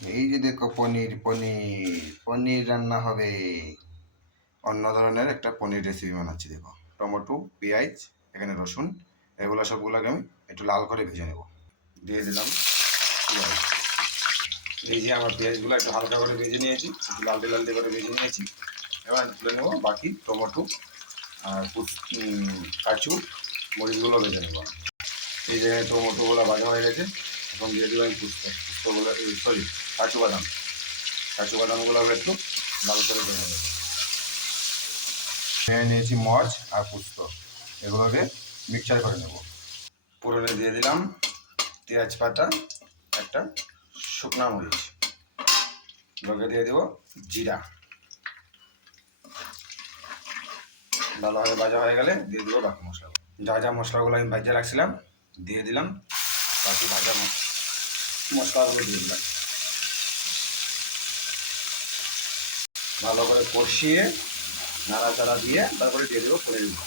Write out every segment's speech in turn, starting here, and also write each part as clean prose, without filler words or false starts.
এই যে দেখো পনির পনির পনির রান্না হবে। অন্য ধরনের একটা পনির রেসিপি বানাচ্ছি দেখো। টমেটো, পেঁয়াজ, এখানে রসুন, এগুলো সবগুলোকে আমি একটু লাল করে ভেজে নেব। দিয়ে দিলাম পেঁয়াজ। এই যে আমার পেঁয়াজগুলো একটু হালকা করে ভেজে নিয়েছি, একটু লালটে লালটে করে ভেজে নিয়েছি। এবার তুলে নেবো বাকি টমেটো আর কাঁচু মরিচগুলো ভেজে নেবো। এই যে টমেটোগুলো ভাজা হয়ে গেছে, এখন দিয়ে দেবো আমি পুস্তগুলো, সরি, কাজু বাদামগুলো একটু লাল করে ভেজে নেবো। নিয়ে নিয়েছি মরিচ আর পুস্ত, এগুলোকে মিক্সচার করে নেব। পুরনে দিয়ে দিলাম তেজপাতা, একটা শুকনা মরিচ, লগে দিয়ে দেবো জিরা। ভালোভাবে ভাজা হয়ে গেলে দিয়ে দেবো বাকি মশলা। যা যা মশলাগুলো আমি ভাজা রাখছিলাম দিয়ে দিলাম, বাকি ভাজা মশলাগুলো দিয়ে দিলাম। ভালো করে কষিয়ে নাড়াচাড়া দিয়ে তারপরে দিয়ে দেবো পনিরগুলো।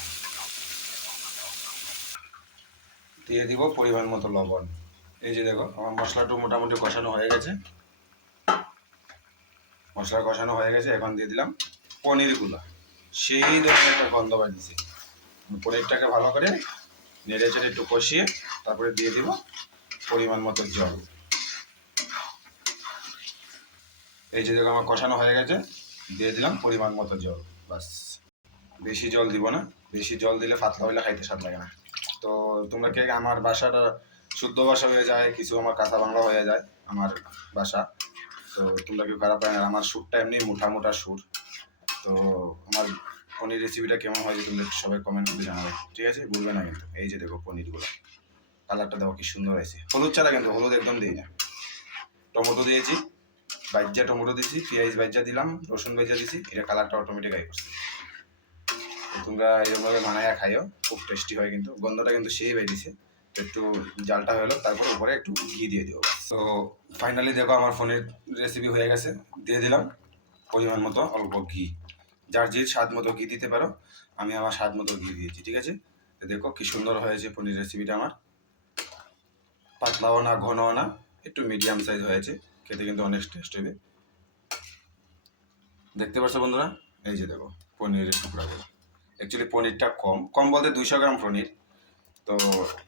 দিয়ে দিব পরিমাণ মতো লবণ। এই যে দেখো আমার মশলাটা মোটামুটি কষানো হয়ে গেছে, মশলা কষানো হয়ে গেছে। এখন দিয়ে দিলাম পনিরগুলো। সেই ধরনের একটা গন্ধ বাড়িয়েছে। পনিরটাকে ভালো করে নেড়ে চেড়ে একটু কষিয়ে তারপরে দিয়ে দিব পরিমাণ মতো জল। এই যে দেখো আমার কষানো হয়ে গেছে, দিয়ে দিলাম পরিমাণ মতো জল। বাস, বেশি জল দিব না, বেশি জল দিলে পাতলা হইলে খাইতে স্বাদ লাগে না। তো তোমরা কে, আমার বাসাটা শুদ্ধ ভাষা হয়ে যায়, কিছু আমার কাঁচা বাংলা হয়ে যায় আমার বাসা, তো তোমরা কেউ খারাপ পায় না। আমার সুরটা এমনি মোটা মোটা সুর। তো আমার পনির রেসিপিটা কেমন হয়েছে তোমরা সবাই কমেন্ট করে জানাবে, ঠিক আছে? ভুলবে না কিন্তু। এই যে দেখো পনিরগুলো, কালারটা দেখো কি সুন্দর হয়েছে। হলুদ ছাড়া কিন্তু, হলুদ একদম দিই না। টমেটো দিয়েছি, বাইজা টমেটো দিয়েছি, পেঁয়াজ বাইজা দিলাম, রসুন বাইজা দিয়েছি, এটা কালারটা অটোমেটিক আই করছে। তোমরা এরকমভাবে বানায়া খাইও, খুব টেস্টি হয় কিন্তু, গন্ধটা কিন্তু সেই বেরিয়েছে। একটু জালটা হলো, তারপর উপরে একটু ঘি দিয়ে দিও। তো ফাইনালি দেখো আমার ফোনের রেসিপি হয়ে গেছে। দিয়ে দিলাম পরিমাণ মতো অল্প ঘি, যার যে স্বাদ মতো ঘি দিতে পারো, আমি আমার স্বাদ মতো ঘি দিয়েছি, ঠিক আছে? তো দেখো কি সুন্দর হয়েছে পনির রেসিপিটা আমার। পাতলাও না ঘনও না, একটু মিডিয়াম সাইজ হয়েছে, খেতে কিন্তু অনেক টেস্ট হবে। দেখতে পাচ্ছ বন্ধুরা, এই যে দেখো পনিরের টুকরাগুলো। অ্যাকচুয়ালি পনিরটা কম কম বলতে 200 গ্রাম পনির। তো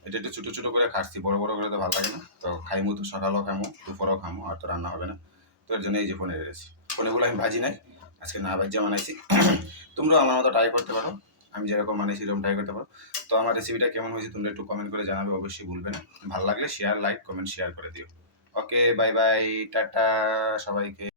এটা একটু ছোটো ছোটো করে কাটছি, বড় বড় করে তো ভালো লাগে না। তো খাইমু তো, সকালেও খামো, দুপুরেও খামো, আর তো রান্না হবে না। তো এর জন্য এই যে পনির এনেছি। পনিরগুলো আমি ভাজি নাই, আজকে না ভাজিয়া বানাইছি। তোমরাও আমার মতো ট্রাই করতে পারো, আমি যেরকম বানাইছি এরকম ট্রাই করতে পারো। তো আমার রেসিপিটা কেমন হয়েছে তোমরা একটু কমেন্ট করে জানাবে, অবশ্যই ভুলবে না। ভালো লাগলে শেয়ার, লাইক, কমেন্ট, শেয়ার করে দিও। ওকে, বাই বাই, টাটা সবাইকে।